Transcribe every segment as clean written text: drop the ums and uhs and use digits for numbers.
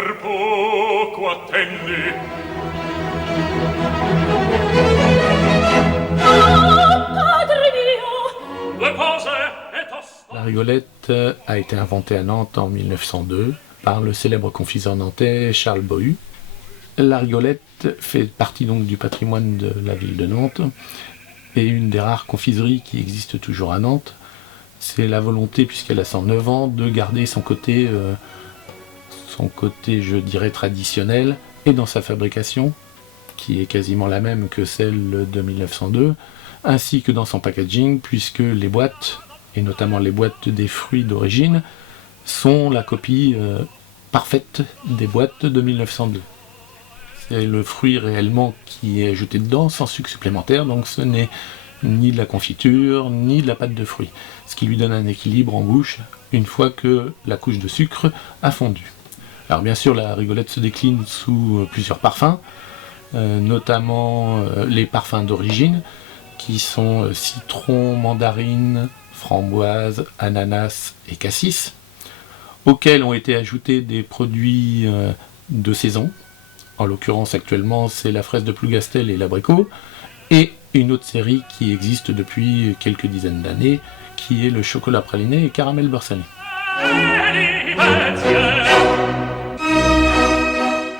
per poco attendi. Padre mio! Due cose e tosto. La rigolette a été inventée à Nantes en 1902 par le célèbre confiseur nantais Charles Bohu. La rigolette fait partie donc du patrimoine de la ville de Nantes et une des rares confiseries qui existent toujours à Nantes. C'est la volonté, puisqu'elle a 109 ans, de garder son côté, je dirais, traditionnel, et dans sa fabrication, qui est quasiment la même que celle de 1902, ainsi que dans son packaging, puisque les boîtes, et notamment les boîtes des fruits d'origine, sont la copie parfaite des boîtes de 1902. C'est le fruit réellement qui est ajouté dedans, sans sucre supplémentaire, donc ce n'est ni de la confiture, ni de la pâte de fruits, ce qui lui donne un équilibre en bouche une fois que la couche de sucre a fondu. Alors bien sûr, la rigolette se décline sous plusieurs parfums, notamment les parfums d'origine, qui sont citron, mandarine, framboise, ananas et cassis, auxquels ont été ajoutés des produits de saison. En l'occurrence, actuellement, c'est la fraise de Plougastel et l'abricot, et une autre série qui existe depuis quelques dizaines d'années, qui est le chocolat praliné et caramel beurre salé.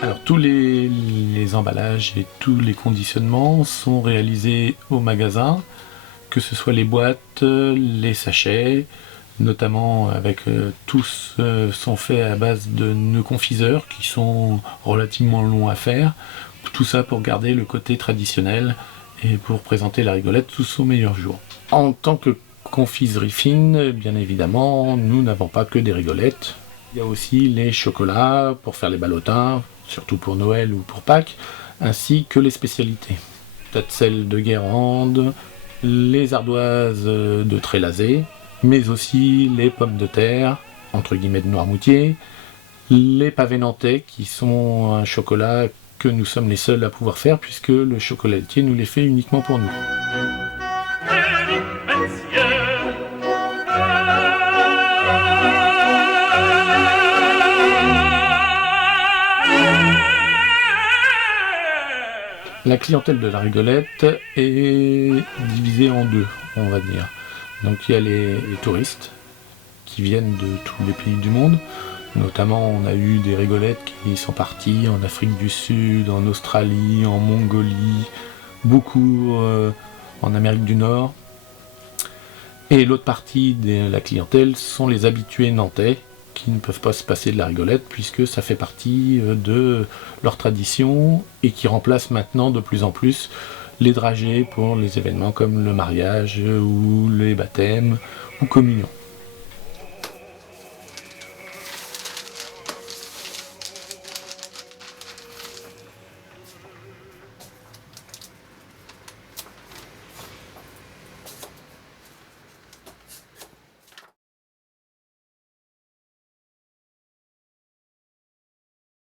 Alors tous les emballages et tous les conditionnements sont réalisés au magasin, que ce soit les boîtes, les sachets, notamment avec tous sont faits à base de nœuds confiseurs qui sont relativement longs à faire, tout ça pour garder le côté traditionnel et pour présenter la rigolette sous son meilleur jour. En tant que confiserie fine, bien évidemment, nous n'avons pas que des rigolettes. Il y a aussi les chocolats pour faire les ballotins, surtout pour Noël ou pour Pâques, ainsi que les spécialités. Tatzel de Guérande, les ardoises de Trélazé, mais aussi les pommes de terre, entre guillemets de Noirmoutier, les pavés nantais qui sont un chocolat que nous sommes les seuls à pouvoir faire puisque le chocolatier nous les fait uniquement pour nous. La clientèle de la rigolette est divisée en deux, on va dire. Donc il y a les touristes qui viennent de tous les pays du monde. Notamment, on a eu des rigolettes qui sont parties en Afrique du Sud, en Australie, en Mongolie, beaucoup en Amérique du Nord. Et l'autre partie de la clientèle sont les habitués nantais qui ne peuvent pas se passer de la rigolette puisque ça fait partie de leur tradition et qui remplace maintenant de plus en plus les dragées pour les événements comme le mariage ou les baptêmes ou communion.